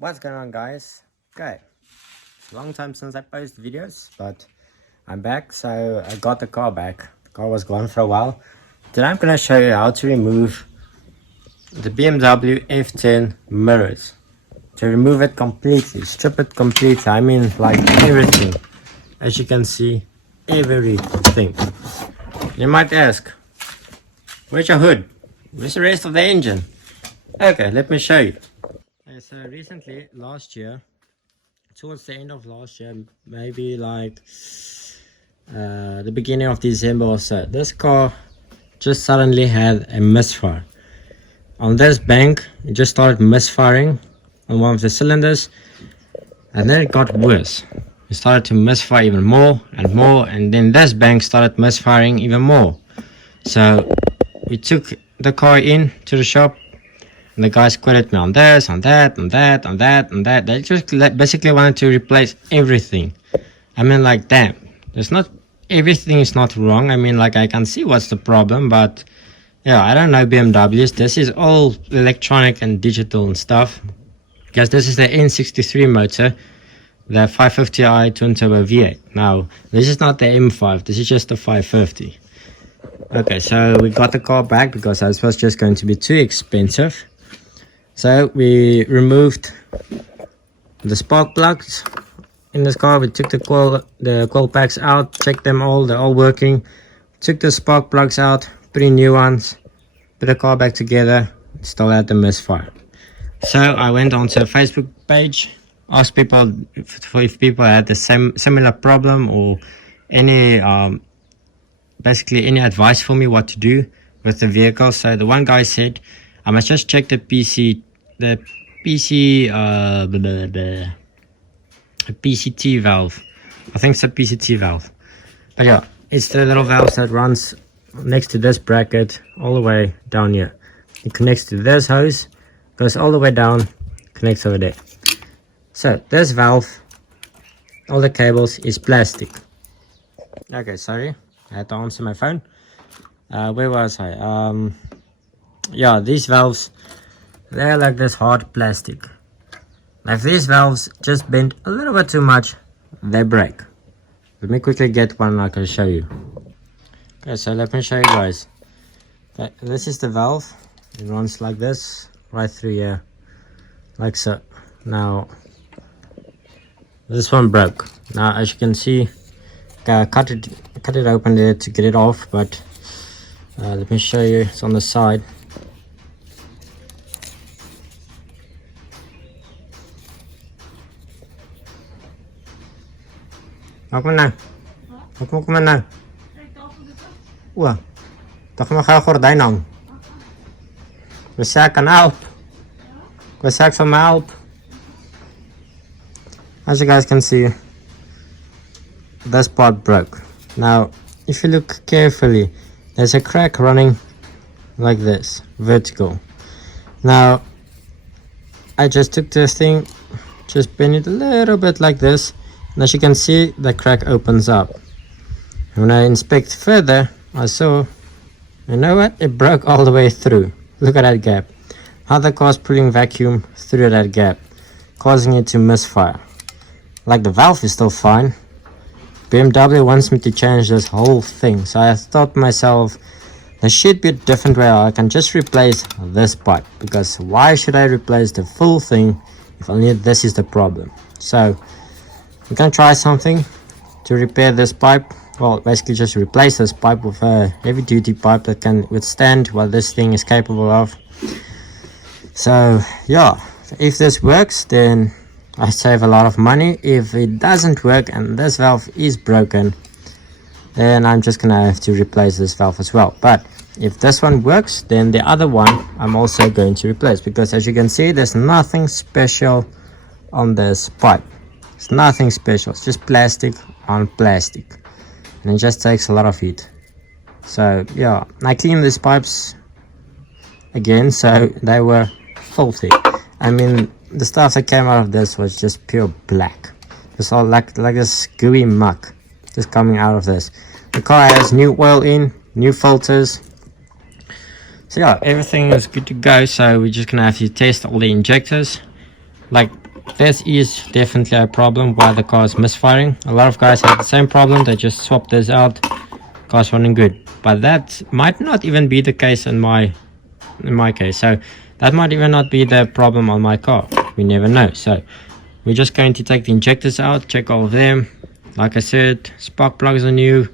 What's going on, guys? Okay, it's a long time since I posted videos, but I'm back. So I got the car back. The car was gone for a while. Today I'm gonna show you how to remove the BMW F10 mirrors. To remove it completely, strip it completely. I mean, like everything. As you can see, everything. You might ask, where's your hood? Where's the rest of the engine? Okay, let me show you. So recently, last year, towards the end of last year, maybe like the beginning of December or so, this car just suddenly had a misfire. On this bank, it just started misfiring on one of the cylinders, and then it got worse. It started to misfire even more, and then this bank started misfiring even more. So we took the car in to the shop, and the guys quoted me on this, on that. They just basically wanted to replace everything. I mean, like, damn, everything is not wrong. I mean, like, I can see what's the problem, but yeah, I don't know BMWs. This is all electronic and digital and stuff. Because this is the N63 motor, the 550i twin turbo V8. Now, this is not the M5, this is just the 550. Okay, so we got the car back because this was just going to be too expensive. So we removed the spark plugs in this car. We took the coil packs out, checked them all, they're all working. Took the spark plugs out, put in new ones, put the car back together, still had the misfire. So I went onto a Facebook page, asked people if people had the similar problem or any basically any advice for me what to do with the vehicle. So the one guy said I must just check the PCT valve. I think it's a PCT valve, but yeah, it's the little valve that runs next to this bracket all the way down here. It connects to this hose, goes all the way down, connects over there. So this valve, all the cables is plastic. Okay, sorry, I had to answer my phone. Where was I? Yeah, these valves, they're like this hard plastic. If these valves just bend a little bit too much, they break. Let me quickly get one I can show you. Okay, so let me show you guys. Okay, this is the valve. It runs like this, right through here, like so. Now, this one broke. Now, as you can see, I cut it open there to get it off, but let me show you. It's on the side. Kom nou. Kom nou. Oeh, toch nog een gordijn aan. We zaken help. We zaken some help. As you guys can see, this part broke. Now, if you look carefully, there's a crack running like this, vertical. Now, I just took this thing, just bend it a little bit like this, and as you can see, the crack opens up. And when I inspect further, I saw, you know what, it broke all the way through. Look at that gap. How the car's pulling vacuum through that gap, causing it to misfire. Like, the valve is still fine. BMW wants me to change this whole thing, so I thought to myself, there should be a different way. I can just replace this pipe, because why should I replace the full thing if only this is the problem? So we can try something to repair this pipe. Well, basically just replace this pipe with a heavy duty pipe that can withstand what this thing is capable of. So yeah, if this works, then I save a lot of money. If it doesn't work and this valve is broken, then I'm just gonna have to replace this valve as well. But if this one works, then the other one I'm also going to replace, because as you can see, there's nothing special on this pipe. It's nothing special, it's just plastic on plastic, and it just takes a lot of heat. So yeah, I cleaned these pipes again, so they were filthy. I mean, the stuff that came out of this was just pure black. It's all like this gooey muck just coming out of this. The car has new oil in, new filters. So yeah, everything is good to go. So we're just gonna have to test all the injectors. Like, this is definitely a problem why the car is misfiring. A lot of guys have the same problem. They just swap this out, car's running good. But that might not even be the case in my case. So that might even not be the problem on my car. We never know. So we're just going to take the injectors out, check all of them. Like I said, spark plugs are new,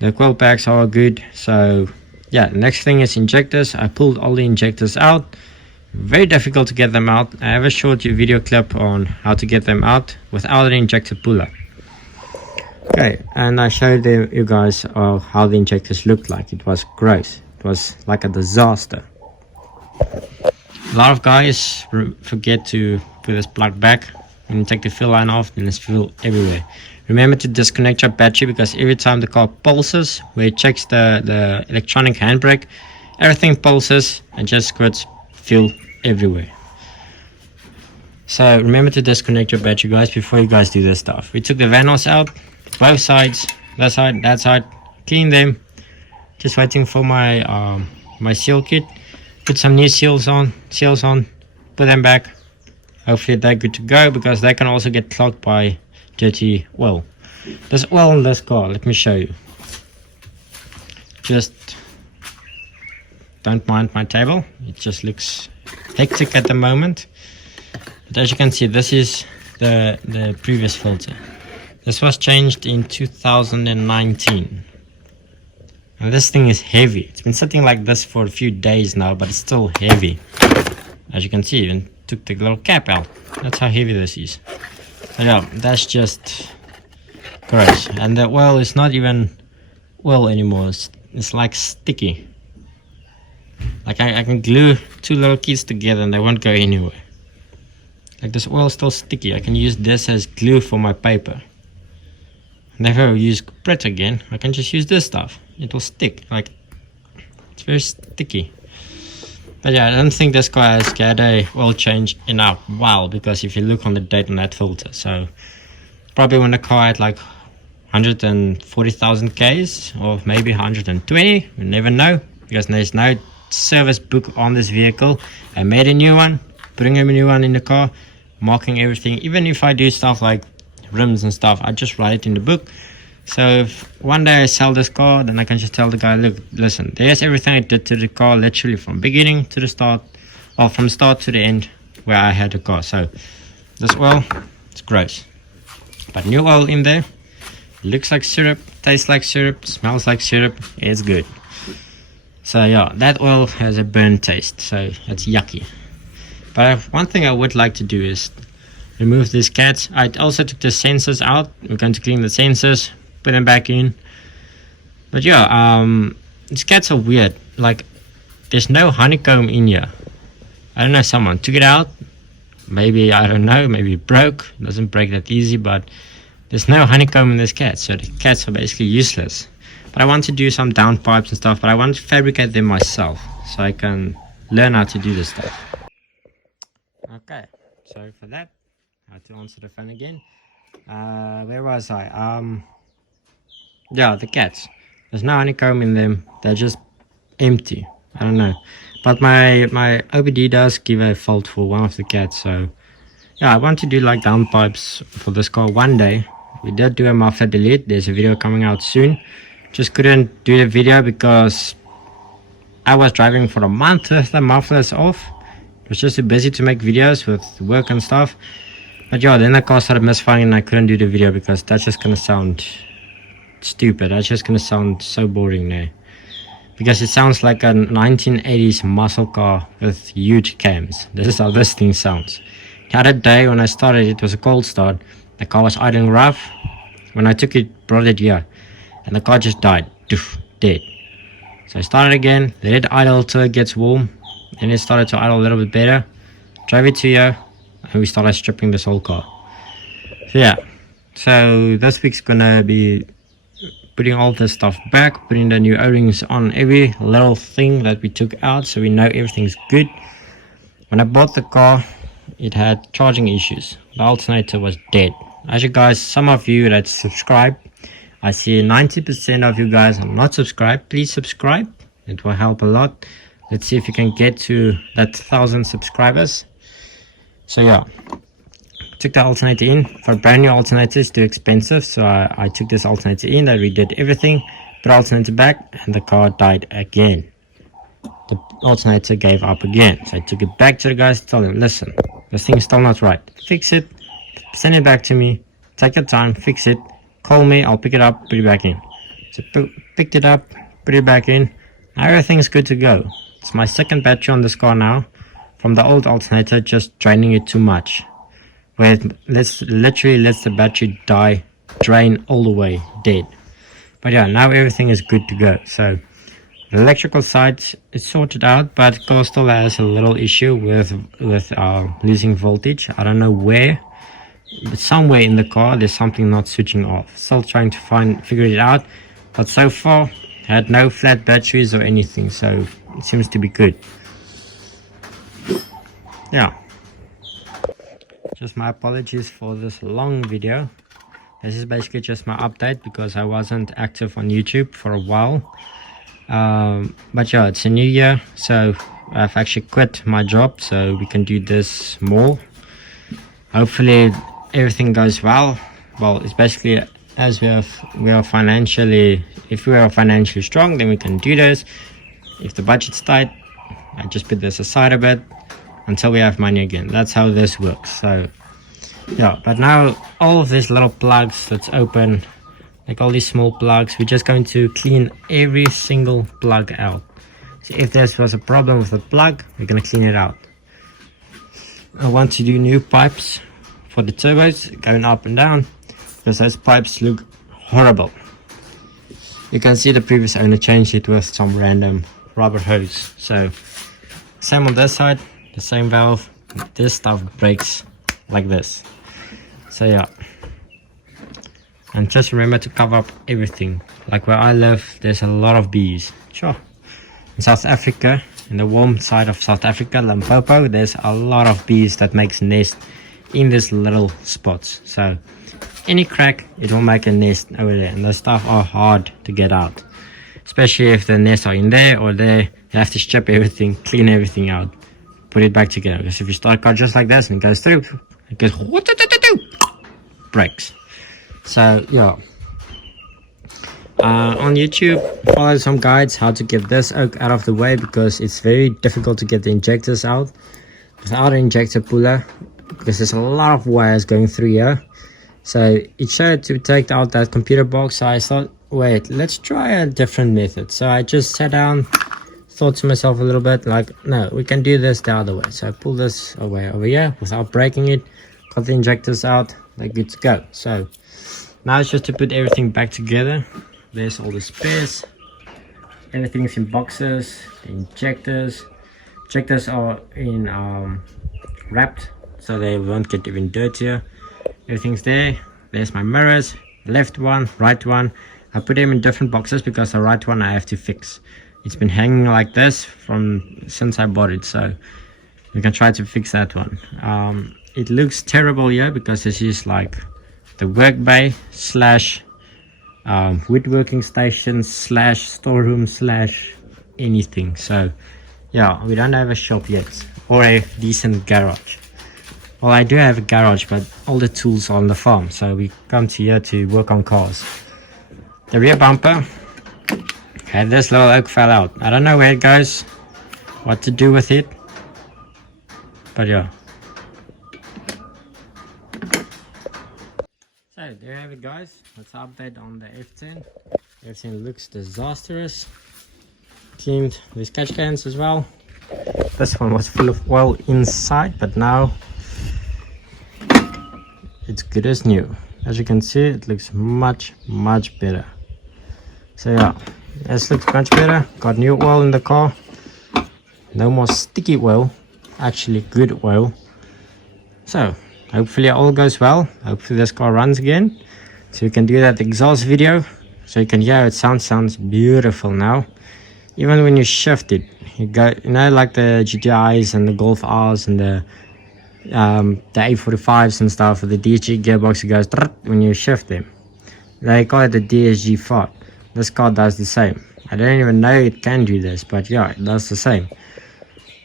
the coil packs are good. So yeah, next thing is injectors. I pulled all the injectors out. Very difficult to get them out. I have a short video clip on how to get them out without an injector puller. Okay, and I showed you guys how the injectors looked like. It was gross. It was like a disaster. A lot of guys forget to put this plug back. When you take the fuel line off, then there's fuel everywhere. Remember to disconnect your battery, because every time the car pulses, where it checks the electronic handbrake, everything pulses and just squirts fuel everywhere. So remember to disconnect your battery, guys, before you guys do this stuff. We took the vanos out, both sides, that side, clean them. Just waiting for my my seal kit. Put some new seals on, put them back. Hopefully they're good to go, because they can also get clogged by dirty oil. There's oil in this car, let me show you. Just don't mind my table, it just looks hectic at the moment. But as you can see, this is the previous filter. This was changed in 2019. And this thing is heavy. It's been sitting like this for a few days now, but it's still heavy. As you can see, even took the little cap out. That's how heavy this is. So yeah, that's just gross. And the oil is not even oil anymore. It's like sticky. Like I can glue two little keys together and they won't go anywhere. Like this oil is still sticky. I can use this as glue for my paper. Never use Brit again. I can just use this stuff. It will stick. Like, it's very sticky. But yeah, I don't think this car has had a oil change in a while, because if you look on the date on that filter, so probably when the car had like 140,000 Ks or maybe 120, you never know, because there's no service book on this vehicle. I made a new one, putting a new one in the car, marking everything. Even if I do stuff like rims and stuff, I just write it in the book. So if one day I sell this car, then I can just tell the guy, look, listen, there's everything I did to the car, literally from beginning to the start, or from start to the end where I had the car. So this oil, it's gross, but new oil in there, looks like syrup, tastes like syrup, smells like syrup, it's good. So yeah, that oil has a burnt taste, so it's yucky. But one thing I would like to do is remove these cats. I also took the sensors out. We're going to clean the sensors, put them back in. But yeah, these cats are weird. Like, there's no honeycomb in here. I don't know, someone took it out. Maybe, I don't know, maybe it broke. It doesn't break that easy, but there's no honeycomb in this cat, so the cats are basically useless. But I want to do some downpipes and stuff, but I want to fabricate them myself, so I can learn how to do this stuff. Okay, sorry for that. I had to answer the phone again. Where was I? Yeah, the cats. There's no honeycomb in them. They're just empty. I don't know. But my OBD does give a fault for one of the cats. So yeah, I want to do like downpipes for this car one day. We did do a muffler delete. There's a video coming out soon. Just couldn't do the video because I was driving for a month with the mufflers off. It was just too busy to make videos with work and stuff. But yeah, then the car started misfiring and I couldn't do the video because that's just gonna sound stupid. That's just gonna sound so boring there. Because it sounds like a 1980s muscle car with huge cams. This is how this thing sounds. The other day when I started, it was a cold start. The car was idling rough. When I took it, brought it here, and the car just died. Dead. So I started again, let it idle till it gets warm. Then it started to idle a little bit better. Drove it to here, and we started stripping this whole car. So yeah, so this week's gonna be putting all this stuff back, putting the new O-rings on every little thing that we took out so we know everything's good. When I bought the car, it had charging issues. The alternator was dead. As you guys, some of you that subscribe, I see 90% of you guys are not subscribed. Please subscribe, it will help a lot. Let's see if you can get to that 1,000 subscribers. So yeah, took the alternator in. For a brand new alternator, it's too expensive, so I took this alternator in. I redid everything, put the alternator back, and the car died again. The alternator gave up again, so I took it back to the guys to tell them, listen, this thing's still not right. Fix it, send it back to me, take your time, fix it, call me, I'll pick it up, put it back in. So picked it up, put it back in. Now everything's good to go. It's my second battery on this car now, from the old alternator, just draining it too much. Where it literally lets the battery drain all the way, dead. But yeah, now everything is good to go. So the electrical side is sorted out, but the car still has a little issue with losing voltage. I don't know where, but somewhere in the car there's something not switching off. Still trying to figure it out, but so far had no flat batteries or anything, so it seems to be good. Yeah, just my apologies for this long video. This is basically just my update because I wasn't active on YouTube for a while. But yeah, it's a new year, so I've actually quit my job so we can do this more. Hopefully everything goes well. Well, it's basically as if we are financially strong, then we can do this. If the budget's tight, I just put this aside a bit until we have money again. That's how this works. So yeah, but now all of these little plugs that's open, like all these small plugs, we're just going to clean every single plug out. So if there was a problem with the plug, we're going to clean it out. I want to do new pipes for the turbos going up and down because those pipes look horrible. You can see the previous owner changed it with some random rubber hose. So same on this side, the same valve. This stuff breaks like this. So yeah, and just remember to cover up everything. Like where I live, there's a lot of bees. Sure, in South Africa, in the warm side of South Africa, Limpopo, there's a lot of bees that makes nests in these little spots. So any crack, it will make a nest over there, and the stuff are hard to get out, especially if the nests are in there or there. You have to strip everything, clean everything out, put it back together, because if you start car just like this and it goes through, it goes breaks. So yeah, on YouTube follow some guides how to get this out of the way, because it's very difficult to get the injectors out without an injector puller, because there's a lot of wires going through here. So it showed to take out that computer box, so I thought, wait, let's try a different method. So I just sat down, thought to myself a little bit, like, no, we can do this the other way. So I pulled this away over here without breaking it, got the injectors out, they're good to go. So now it's just to put everything back together. There's all the spares, everything's in boxes. The injectors are in wrapped, so they won't get even dirtier. Everything's there. There's my mirrors, left one, right one. I put them in different boxes because the right one I have to fix. It's been hanging like this since I bought it, so we can try to fix that one. It looks terrible here because this is like the work bay slash woodworking station slash storeroom slash anything. So yeah, we don't have a shop yet or a decent garage. Well, I do have a garage, but all the tools are on the farm, so we come to here to work on cars. The rear bumper, okay, this little oak fell out. I don't know where it goes, what to do with it, but yeah. So there you have it, guys. Let's update on the F10. Everything looks disastrous. Cleaned these catch cans as well. This one was full of oil inside, but now it's good as new. As you can see, it looks much better. So yeah, this looks much better. Got new oil in the car, no more sticky oil, actually good oil. So hopefully all goes well. Hopefully this car runs again, so you can do that exhaust video, so you can hear it sounds beautiful now. Even when you shift it, you go, you know, like the GTIs and the Golf R's and the A45s and stuff, with the DSG gearbox, it goes when you shift them. They call it the DSG fart. This car does the same. I don't even know it can do this, but yeah, it does the same.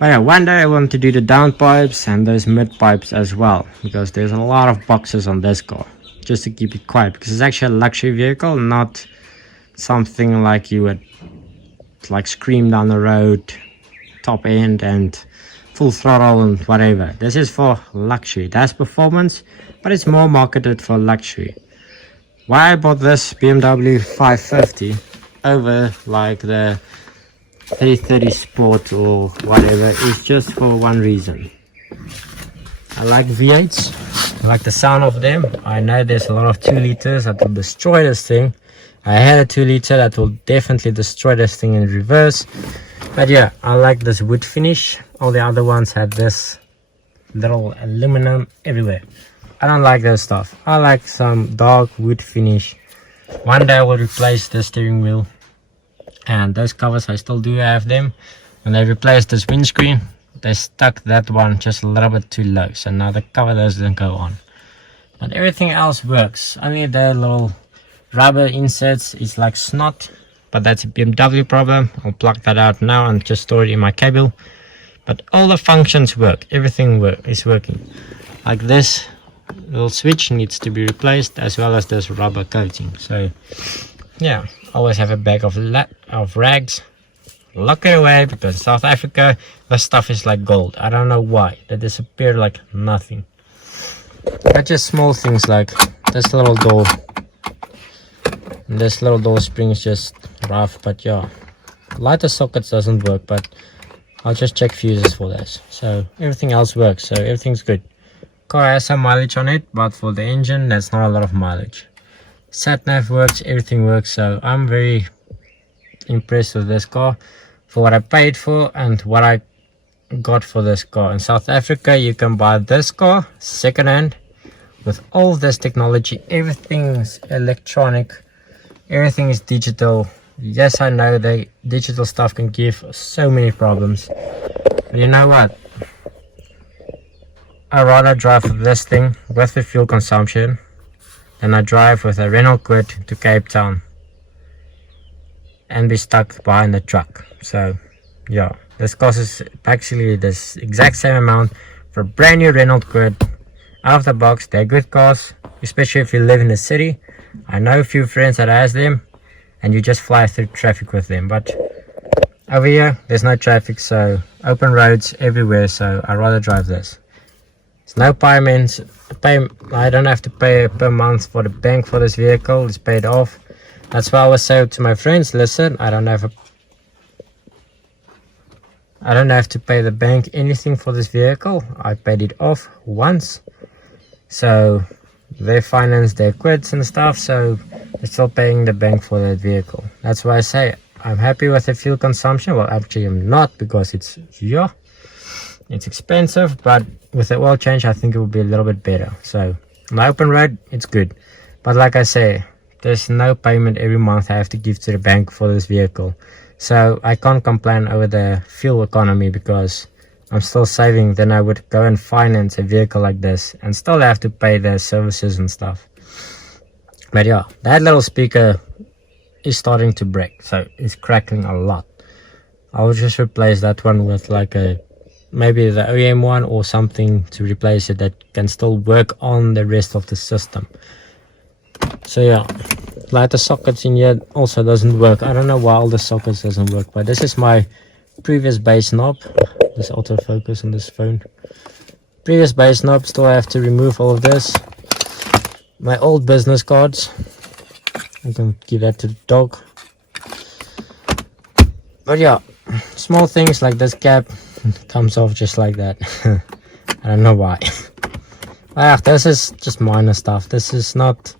But yeah, one day I want to do the downpipes and those mid pipes as well, because there's a lot of boxes on this car, just to keep it quiet, because it's actually a luxury vehicle, not something like you would like scream down the road, top end and full throttle and whatever. This is for luxury. It has performance, but it's more marketed for luxury. Why I bought this BMW 550 over like the 330 Sport or whatever is just for one reason. I like V8s, I like the sound of them. I know there's a lot of 2 liters that will destroy this thing. I had a 2 liter that will definitely destroy this thing in reverse. But yeah, I like this wood finish. All the other ones had this little aluminum everywhere. I don't like that stuff. I like some dark wood finish. One day I will replace the steering wheel. And those covers, I still do have them. When they replaced this windscreen, they stuck that one just a little bit too low. So now the cover doesn't go on. But everything else works. Only the little rubber inserts is like snot. But that's a BMW problem. I'll plug that out now and just store it in my cable. But all the functions work. Everything is working. Like this little switch needs to be replaced, as well as this rubber coating. So yeah, always have a bag of rags. Lock it away, because in South Africa this stuff is like gold. I don't know why. They disappear like nothing. But just small things like this little door. And this little door spring is just rough, but yeah. Lighter sockets doesn't work, but I'll just check fuses for this. So everything else works, so everything's good. Car has some mileage on it, but for the engine that's not a lot of mileage. Sat nav works, everything works, so I'm very impressed with this car for what I paid for and what I got for this car. In South Africa you can buy this car second hand with all this technology. Everything's electronic, everything is digital. Yes, I know the digital stuff can give so many problems, but you know what, I'd rather drive this thing with the fuel consumption than I drive with a Renault Kwid to Cape Town and be stuck behind the truck. So yeah, this costs actually this exact same amount for a brand new Renault Kwid out of the box. They're good cars, especially if you live in the city. I know a few friends that has them and you just fly through traffic with them, but over here there's no traffic, so open roads everywhere, so I'd rather drive this. It's no payments. I don't have to pay per month for the bank for this vehicle. It's paid off. That's why I was saying to my friends, listen, I don't have to pay the bank anything for this vehicle. I paid it off once, so they finance their quids and stuff, so they're still paying the bank for that vehicle. That's why I say I'm happy with the fuel consumption. Well, actually I'm not, because it's expensive, but with the oil change I think it will be a little bit better. So on the open road it's good, but like I say, there's no payment every month I have to give to the bank for this vehicle, so I can't complain over the fuel economy, because I'm still saving. Then I would go and finance a vehicle like this and still have to pay the services and stuff. But yeah, that little speaker is starting to break, so it's crackling a lot. I will just replace that one with like maybe the OEM one or something to replace it that can still work on the rest of the system. So yeah, lighter sockets in here also doesn't work. I don't know why all the sockets doesn't work, but this is my previous base knob. This autofocus on this phone. Previous base knob, still have to remove all of this. My old business cards, I can give that to the dog. But yeah, small things like this cap comes off just like that. I don't know why. This is just minor stuff. This is not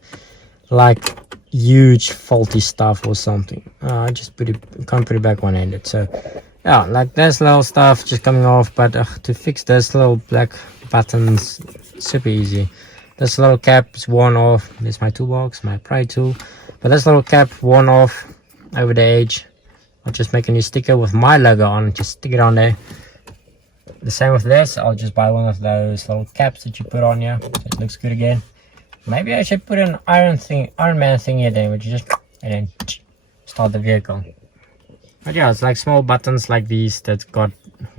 like huge faulty stuff or something. I just can't put it back one-handed. So yeah, like this little stuff just coming off, but to fix this little black buttons, super easy. This little cap is worn off. There's my toolbox, my pry tool, but this little cap worn off over the edge. I'll just make a new sticker with my logo on and just stick it on there. The same with this. I'll just buy one of those little caps that you put on here, so it looks good again. Maybe I should put an Iron Man thing here then, which you just and then start the vehicle. But yeah, it's like small buttons like these that got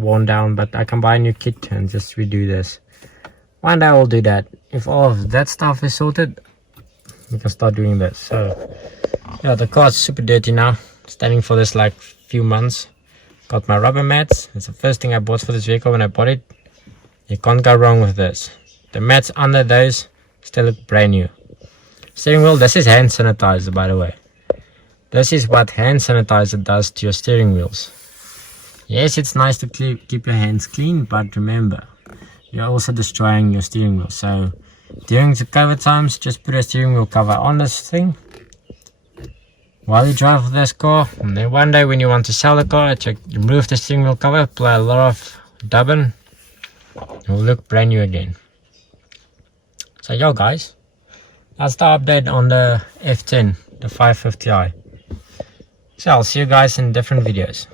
worn down, but I can buy a new kit and just redo this. One day I'll do that. If all of that stuff is sorted, we can start doing this. So yeah, the car's super dirty now. Standing for this like few months. Got my rubber mats. It's the first thing I bought for this vehicle when I bought it. You can't go wrong with this. The mats under those still look brand new. Steering wheel, this is hand sanitizer, by the way. This is what hand sanitizer does to your steering wheels. Yes, it's nice to keep your hands clean, but remember, you're also destroying your steering wheel. So during the COVID times, just put a steering wheel cover on this thing while you drive this car, and then one day when you want to sell the car, remove the steering wheel cover, apply a lot of dubbing, it will look brand new again. So yo guys, that's the update on the F10, the 550i. So I'll see you guys in different videos.